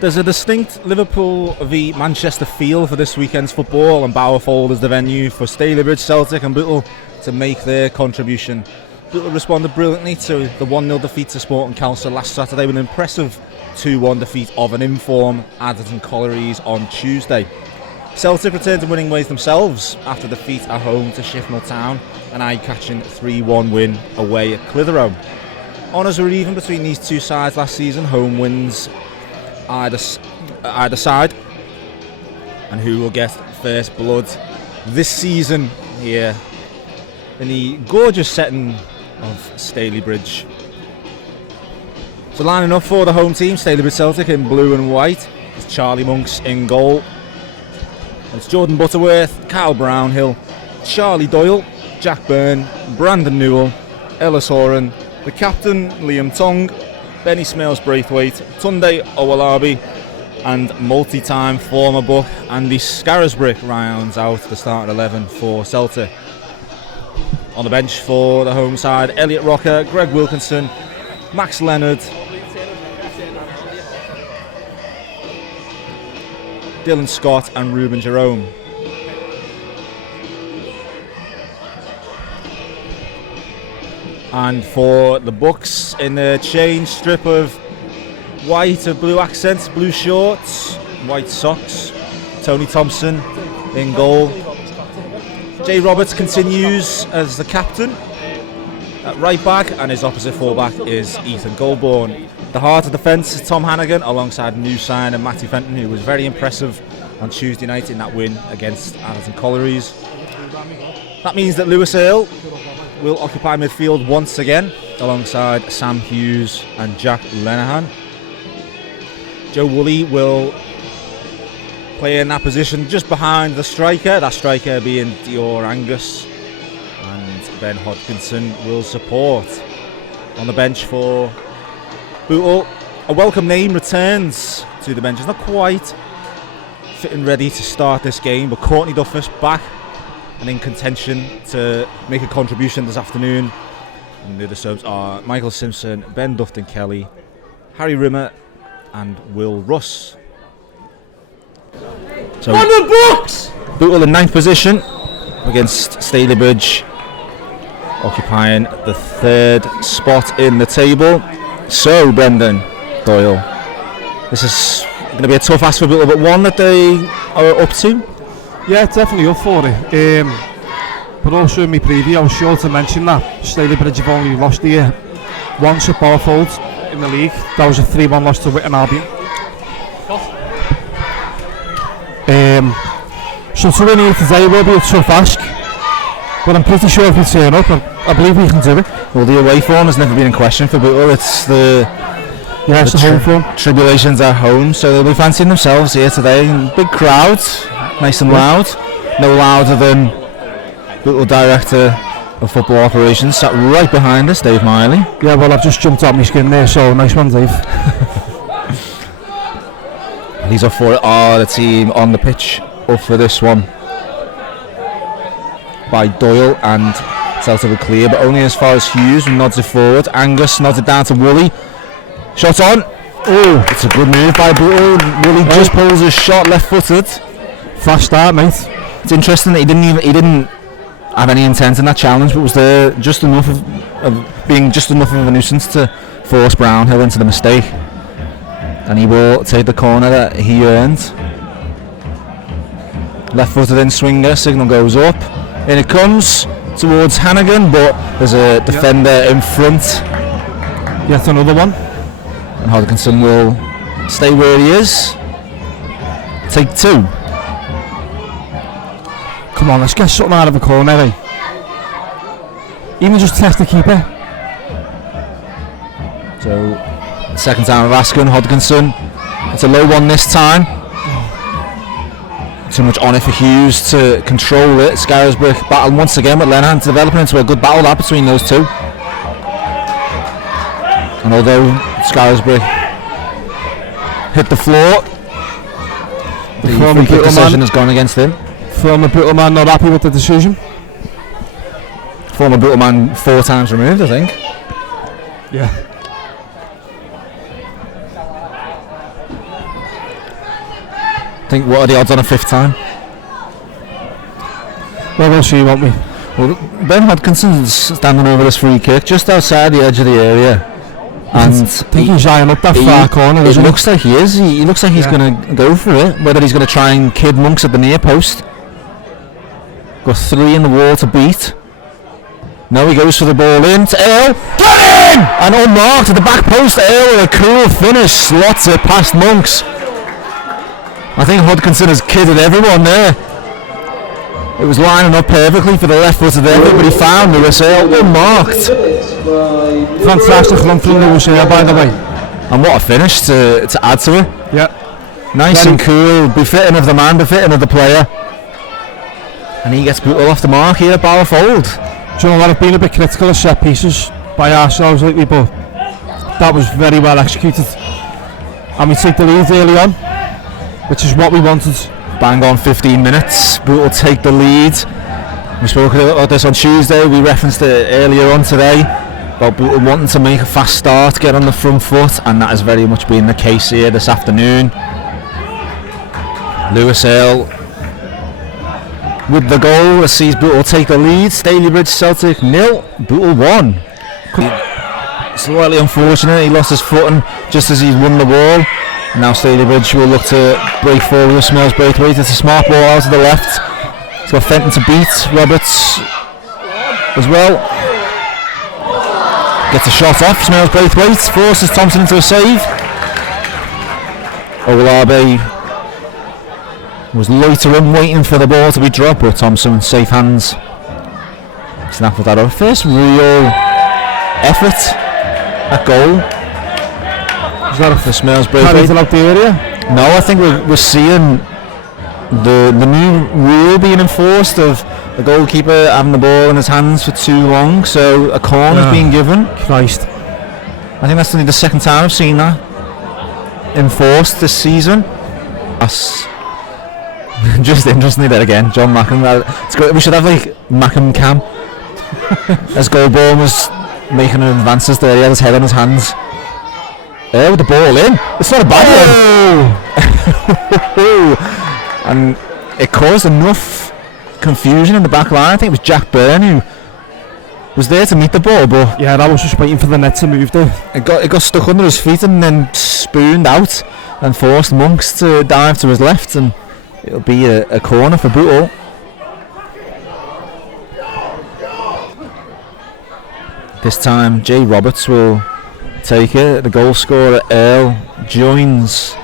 There's a distinct Liverpool v Manchester feel for this weekend's football, and Bowerfold is the venue for Stalybridge, Celtic and Bootle to make their contribution. Bootle responded brilliantly to the 1-0 defeat to Sporting Council last Saturday with an impressive 2-1 defeat of an informed Bratin Collieries on Tuesday. Celtic returned to winning ways themselves after defeat at home to Shifnal Town, an eye-catching 3-1 win away at Clitheroe. Honours were even between these two sides last season, home wins either side, and who will get first blood this season here in the gorgeous setting of Stalybridge. So lining up for the home team, Stalybridge Celtic in blue and white, is Charlie Monks in goal. It's Jordan Butterworth, Kyle Brownhill, Charlie Doyle, Jack Byrne, Brandon Newell, Ellis Horan, the captain Liam Tong, Benny Smales Braithwaite, Tunde Owalabi, and multi-time former buck Andy Scarisbrick rounds out the starting 11 for Celtic. On the bench for the home side, Elliot Rocker, Greg Wilkinson, Max Leonard, Dylan Scott and Ruben Jerome. And for the Bucks, in the change strip of white or blue accents, blue shorts, white socks, Tony Thompson in goal. Jay Roberts continues as the captain at right back, and his opposite fullback is Ethan Goldborn. The heart of defence is Tom Hannigan alongside new sign and Matty Fenton, who was very impressive on Tuesday night in that win against Bratin Collieries. That means that Lewis Earle will occupy midfield once again alongside Sam Hughes and Jack Lenahan. Joe Woolley will play in that position just behind the striker, that striker being Dior Angus, and Ben Hodkinson will support. On the bench for Bootle, a welcome name returns to the bench. It's not quite fit and ready to start this game, but Courtney Duffus back and in contention to make a contribution this afternoon. And the other subs are Michael Simpson, Ben Dufton-Kelly, Harry Rimmer and Will Russ. So Bootle in 9th position against Stalybridge, occupying the 3rd spot in the table. So Brendan Doyle, this is going to be a tough ask for Bootle, but one that they are up to. Yeah, definitely up for it. But also in my preview, I was sure to mention that Stalybridge have only lost the year once at Bowerfold in the league. That was a 3-1 loss to Witten Albion. So to win here today will be a tough ask, but I'm pretty sure if we turn up, I believe we can do it. Well, the away form has never been in question for Bootle. It's the home form. Tribulations at home, so they'll be fancying themselves here today. Big crowd, nice and loud. No louder than Bootle Director of Football Operations, sat right behind us, Dave Miley. Yeah, well, I've just jumped out my skin there, so nice one, Dave. These are for the team on the pitch up for this one by Doyle, and Celtic were clear, but only as far as Hughes, who nods it forward. Angus nods it down to Woolley. Shot on. Oh, it's a good move by Bootle. Woolley just pulls his shot left-footed. Fast start, mate. It's interesting that he didn't have any intent in that challenge, but was there just enough of being just enough of a nuisance to force Brownhill into the mistake. And he will take the corner that he earned. Left-footed in swinger, signal goes up. In it comes towards Hannigan, but there's a defender in front. Yet another one. And Hodkinson will stay where he is. Take 2. Come on, let's get something out of a corner, eh? Even just test the keeper. So, second time of asking Hodkinson. It's a low one this time. Too much on it for Hughes to control it. Scarisbrick battle once again with Lenahan, developing into a good battle that between those two. And although Scarisbrick hit the floor, the free kick decision has gone against him. Former Bootle man not happy with the decision. Former Bootle man 4 times removed, I think. Yeah. think, what are the odds on a fifth time? Well, we'll see, won't we? Well, Ben Hodkinson's standing over this free kick just outside the edge of the area, and I think he's eyeing up that far corner. It looks like he is. He looks like he's going to go for it. Whether he's going to try and kid Monks at the near post. Got 3 in the wall to beat. Now he goes for the ball in to Earl. Get in! And unmarked at the back post. Earl with a cool finish, slots it past Monks. I think Hodkinson has kidded everyone there. It was lining up perfectly for the left footed effort, but he found Lewis Earl unmarked. Fantastic run from Lewis Earl, by the way. And what a finish to add to it. Yeah. Nice and cool, befitting of the man, befitting of the player. And he gets Bootle off the mark here at Bowerfold. Do you know what, I've been a bit critical of set pieces by ourselves lately, but that was very well executed. And we take the lead early on, which is what we wanted. Bang on 15 minutes, Bootle take the lead. We spoke about this on Tuesday, we referenced it earlier on today, about Bootle wanting to make a fast start, get on the front foot, and that has very much been the case here this afternoon. Lewis Earl with the goal sees Bootle take the lead. Stalybridge Celtic 0, Bootle 1. Slightly unfortunate, he lost his footing just as he's won the ball. Now Stalybridge will look to break forward with Smells Braithwaite. It's a smart ball out to the left. He's got Fenton to beat. Roberts as well. Gets a shot off. Smells Braithwaite forces Thompson into a save. Olabe was loitering, waiting for the ball to be dropped, but Thompson, safe hands, snapped that up. First real effort at goal. Is that for Smells Braithwaite? Out the area? No, I think we're seeing the new rule being enforced of the goalkeeper having the ball in his hands for too long, so a corner is being given. Christ. I think that's only the second time I've seen that enforced this season. That's just interestingly there again, John Mackham. We should have like Mackham Cam as Goldborn was making advances there. He had his head on his hands. There with the ball in. It's not a bad one. And it caused enough confusion in the back line. I think it was Jack Byrne who was there to meet the ball, but yeah, I was just waiting for the net to move there. It got stuck under his feet and then spooned out and forced Monks to dive to his left, and it'll be a corner for Bootle. This time Jay Roberts will take it. The goal scorer Earl joins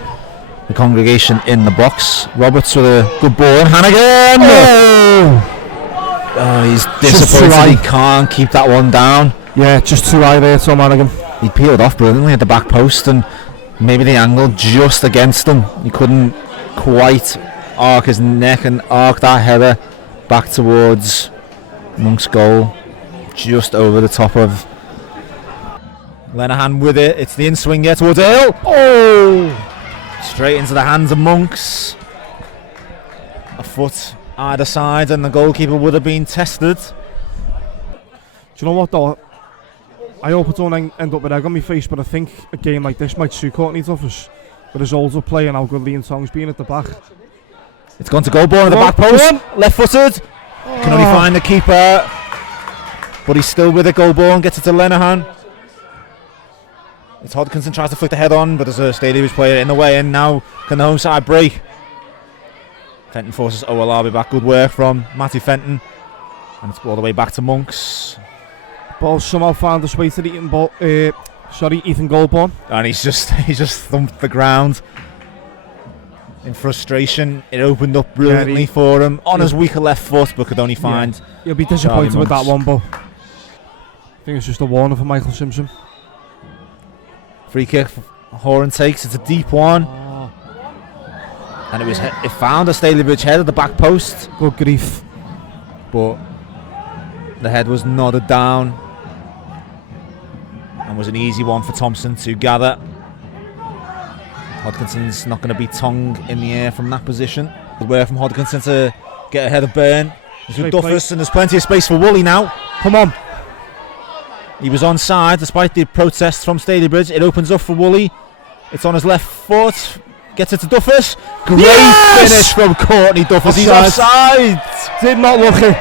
the congregation in the box. Roberts with a good ball in. Hannigan! Oh, he's disappointed he can't keep that one down. Yeah, just too high there, Tom Hannigan. He peeled off brilliantly at the back post, and maybe the angle just against him. He couldn't quite arc his neck and arc that header back towards Monk's goal, just over the top of Lenihan with it. It's the in-swing here towards Earl. Oh! Straight into the hands of Monks. A foot either side and the goalkeeper would have been tested. Do you know what though? I hope I don't end up with egg on my face, but I think a game like this might suit Courtney Duffus with his older play and how good Liam Tong's been at the back. It's gone to Goldborn at the back post. Left footed. Can only find the keeper. But he's still with it. Goldborn gets it to Lenihan. It's Hodkinson tries to flick the head on, but there's a Stalybridge player in the way, and now can the home side break? Fenton forces Olabe back. Good work from Matty Fenton, and it's all the way back to Monks. Ball somehow found its way to the Ethan Goldborn, and he's just thumped the ground in frustration. It opened up brilliantly for him on his weaker left foot, but could only find. You'll be disappointed with that one, but I think it's just a warning for Michael Simpson. Free kick, Horan takes, it's a deep one. And it found a Stalybridge head at the back post. Good grief. But the head was nodded down and was an easy one for Thompson to gather. Hodkinson's not going to be tongue in the air from that position. Good work from Hodkinson to get ahead of Byrne. There's with Duffus, and there's plenty of space for Woolley now. Come on. He was onside despite the protests from Stalybridge. It opens up for Woolley. It's on his left foot. Gets it to Duffus. Great Yes! finish from Courtney Duffus. He's offside. Did not look it.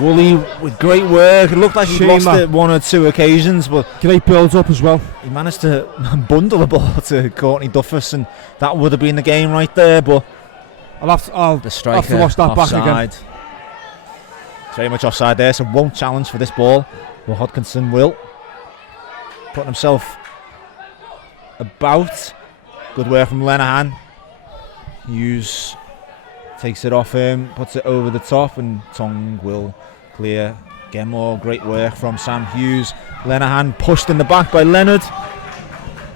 Woolley with great work. It looked like he lost it 1 or 2 occasions, but great build up as well. He managed to bundle the ball to Courtney Duffus, and that would have been the game right there. But I'll have to watch that back again. It's very much offside there, so won't challenge for this ball. But Hodkinson will. Putting himself about. Good work from Lenihan. Hughes takes it off him, puts it over the top, and Tong will clear. Again, more great work from Sam Hughes. Lenihan pushed in the back by Leonard.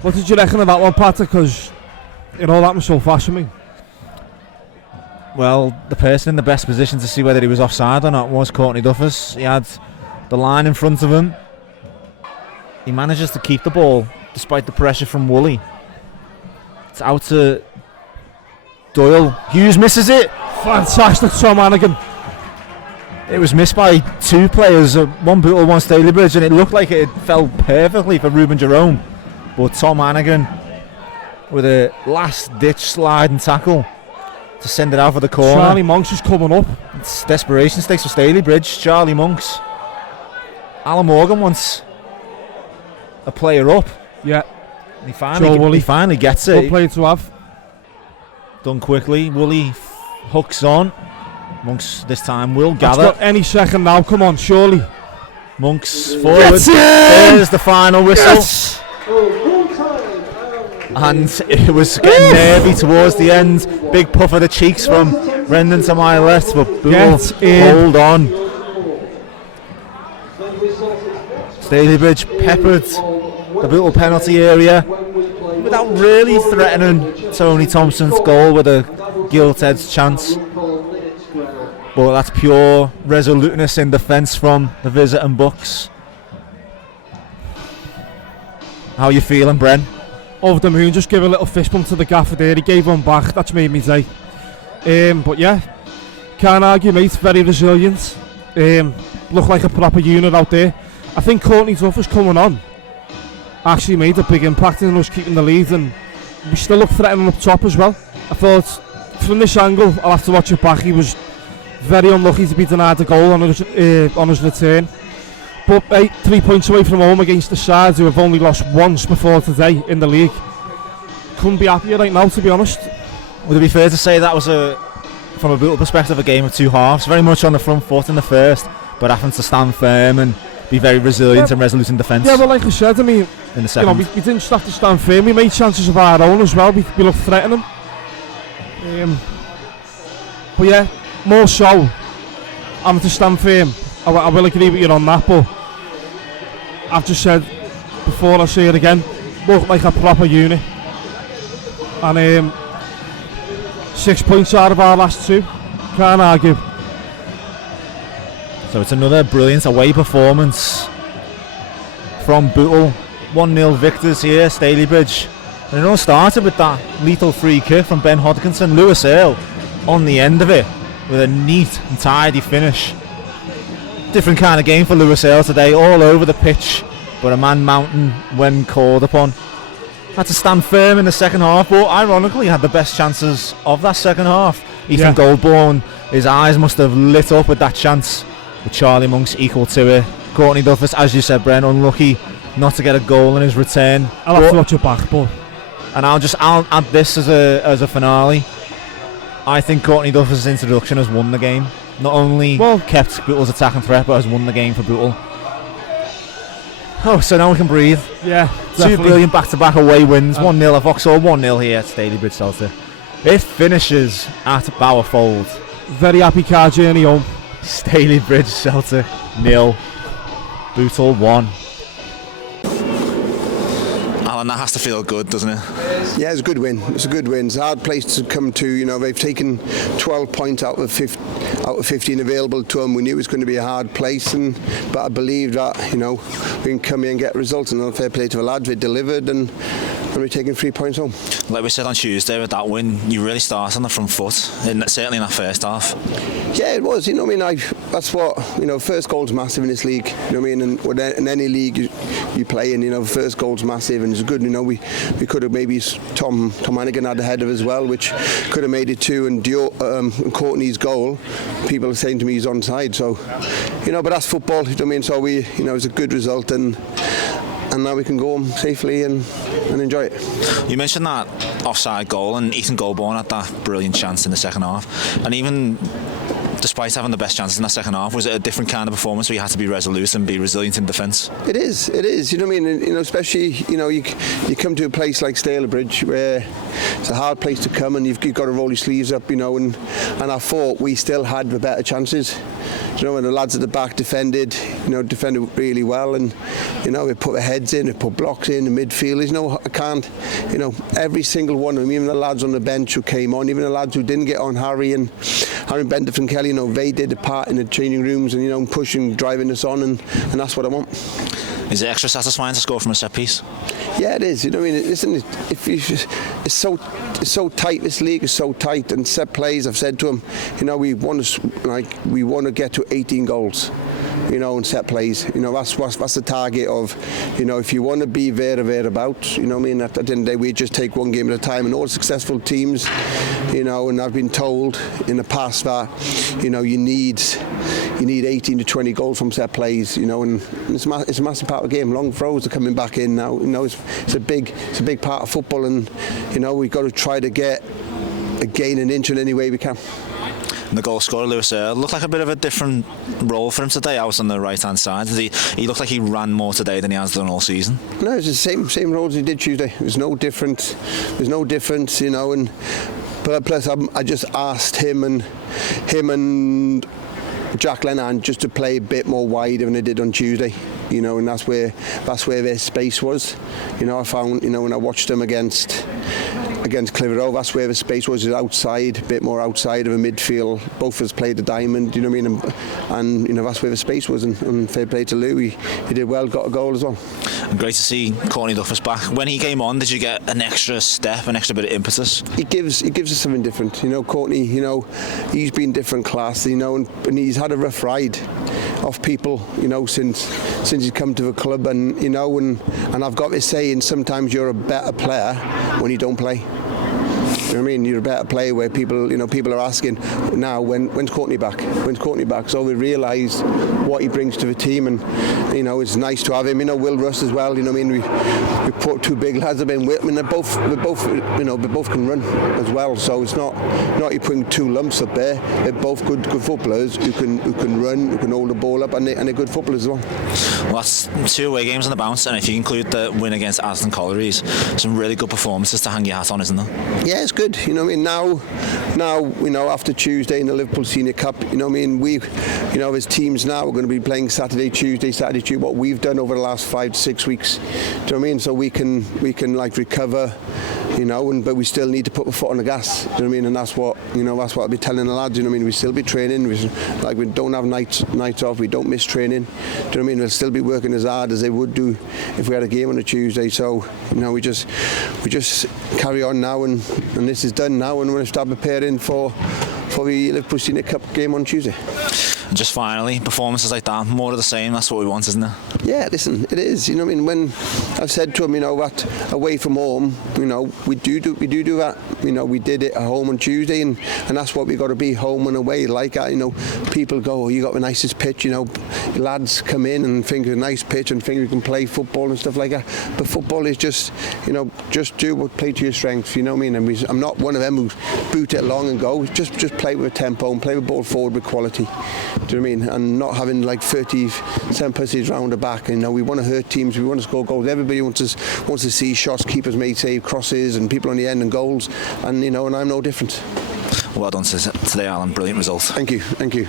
What did you reckon of that one, Patrick? Because it all happened so fast for me. Well, the person in the best position to see whether he was offside or not was Courtney Duffus. He had the line in front of him. He manages to keep the ball despite the pressure from Woolley. It's out to Doyle. Hughes misses it. Fantastic, Tom Hannigan. It was missed by 2 players, one Bootle, one Stalybridge, and it looked like it fell perfectly for Ruben Jerome. But Tom Hannigan with a last-ditch slide and tackle to send it out for the corner. Charlie Monks is coming up. It's desperation stakes for Stalybridge. Charlie Monks. Alan Morgan wants a player up. Yeah. He finally gets it. Good player to have. Done quickly. Woolley hooks on. Monks this time will gather. It's got any second now. Come on, surely. Monks forward. There's the final whistle. Yes! And it was getting nervy towards the end. Big puff of the cheeks from Brendan to my left, but Bootle hold on. Stalybridge peppered the Bootle penalty area without really threatening Tony Thompson's goal with a gilt-edged chance. But that's pure resoluteness in defence from the visiting Bucks. How are you feeling, Bren? Over the moon. Just give a little fist bump to the gaffer there. He gave one back. That's made me day. But yeah, can't argue, mate. Very resilient. Look like a proper unit out there. I think Courtney Duffus coming on actually made a big impact in us keeping the lead, and we still look threatening up top as well. I thought from this angle, I'll have to watch it back, he was very unlucky to be denied a goal on his return. But 3 points away from home against the sides who have only lost once before today in the league. Couldn't be happier right now, to be honest. Would it be fair to say that was, from a Bootle perspective, a game of 2 halves? Very much on the front foot in the first, but having to stand firm and be very resilient and resolute in defence. Yeah, well, like I said, I mean, in the second, we didn't just have to stand firm. We made chances of our own as well. We looked threatening. But yeah, more so, I'm to stand firm. I will agree with you on that, but I've just said before, I say it again, look like a proper unit. And 6 points out of our last 2, can't argue. So it's another brilliant away performance from Bootle. 1-0 victors here, Stalybridge. And it all started with that lethal free kick from Ben Hodkinson. Lewis Earle on the end of it with a neat and tidy finish. Different kind of game for Lewis Earle today, all over the pitch, but a man mountain when called upon. Had to stand firm in the second half, but ironically had the best chances of that second half. Ethan Goldborn, his eyes must have lit up with that chance. With Charlie Monks equal to it. Courtney Duffus, as you said, Bren, unlucky not to get a goal in his return. I'll have to watch it back, but... And I'll add this as a finale. I think Courtney Duffus' introduction has won the game. Not only kept Bootle's attacking threat, but has won the game for Bootle. Oh, so now we can breathe. Yeah, definitely. 2 brilliant back-to-back away wins. 1-0 at Vauxhall, 1-0 here at Stalybridge Celtic. It finishes at Bowerfold. Very happy car journey home. Stalybridge Celtic 0, Bootle 1. Alan, that has to feel good, doesn't it? Yeah, it's a good win. It's a good win. It's a hard place to come to. You know, they've taken 12 points out of 15 available to them. We knew it was going to be a hard place, but I believe that, you know, we can come here and get results. And fair play to the lads, they delivered, and we're taking 3 points home. Like we said on Tuesday, with that win, you really start on the front foot, certainly in that first half. Yeah, it was. That's what, first goal's massive in this league. You know what I mean? And in any league, you play, and the first goal's massive, and it's good. We could have maybe Tom Hannigan had a header as well, which could have made it 2, and Courtney's goal, people are saying to me he's onside. So, but that's football. So it's a good result, and now we can go home safely and enjoy it. You mentioned that offside goal, and Ethan Goulbourne had that brilliant chance in the second half, and even despite having the best chances in that second half, was it a different kind of performance where you had to be resolute and be resilient in defence? It is. Especially, you come to a place like Stalybridge where it's a hard place to come, and you've got to roll your sleeves up, and I thought we still had the better chances. And the lads at the back defended really well, and they put their heads in, they put blocks in, the midfielders. I can't, every single one of them, even the lads on the bench who came on, even the lads who didn't get on, Harry Bender and Kelly, they did a part in the changing rooms and pushing, driving us on, and that's what I want. Is it extra satisfying to score from a set piece? Yeah, it is. Listen, it's so tight. This league is so tight, and set plays. I've said to him, we want to get to 18 goals. In set plays. That's the target of, if you want to be thereabouts, at the end of the day, we just take one game at a time, and all successful teams, and I've been told in the past that, you need 18 to 20 goals from set plays, and it's a massive part of the game. Long throws are coming back in now. It's a big part of football, and we've got to try to gain an inch in any way we can. And the goal scorer, Lewis Earle, looked like a bit of a different role for him today. I was on the right hand side. He looked like he ran more today than he has done all season. No, it's the same role as he did Tuesday. There's no difference. And plus I just asked him and Jack Lennon just to play a bit more wider than they did on Tuesday. And that's where their space was. I found, when I watched them against Clitheroe, that's where the space was outside, a bit more outside of a midfield. Both of us played the diamond, and that's where the space was, and fair play to Lou, he did well, got a goal as well. And great to see Courtney Duffus back. When he came on, did you get an extra step, an extra bit of impetus? He gives us something different. Courtney, he's been different class, and he's had a rough ride off people, since he's come to the club, and I've got this saying, sometimes you're a better player when you don't play. You're a better player where people are asking now, when's Courtney back? So we realise what he brings to the team, and it's nice to have him. Will Russ as well. We put 2 big lads up in Whitman. They both can run as well. So it's not you putting 2 lumps up there. They're both good footballers who can run, who can hold the ball up, and they're good footballers as well. Well, that's 2 away games on the bounce, and if you include the win against Aston Collieries, some really good performances to hang your hat on, isn't there? Yeah, it's good. Now, after Tuesday in the Liverpool Senior Cup, we, as teams now, we're going to be playing Saturday, Tuesday, what we've done over the last 5 to 6 weeks. Do you know what I mean? So we can recover, but we still need to put the foot on the gas. Do you know what I mean? And that's what I'll be telling the lads. We still be training. We don't have nights off. We don't miss training. Do you know what I mean? We'll still be working as hard as they would do if we had a game on a Tuesday. So we just carry on now, and this is done now, and we're going to start preparing for the Liverpool Senior Cup game on Tuesday. And just finally, performances like that, more of the same, that's what we want, isn't it? Yeah, listen, it is. When I've said to him, that away from home, we do that. We did it at home on Tuesday, and that's what we got to be, home and away like that. People go, you got the nicest pitch. Lads come in and think of a nice pitch and think we can play football and stuff like that. But football is just, just do what play to your strengths. You know what I mean? And I'm not one of them who boot it along and go. Just play with a tempo and play the ball forward with quality. Do you know what I mean? And not having 30 pussies round the back. We want to hurt teams. We want to score goals. Everybody wants to see shots, keepers made save, crosses, and people on the end and goals. And I'm no different. Well done today, Alan. Brilliant result. Thank you.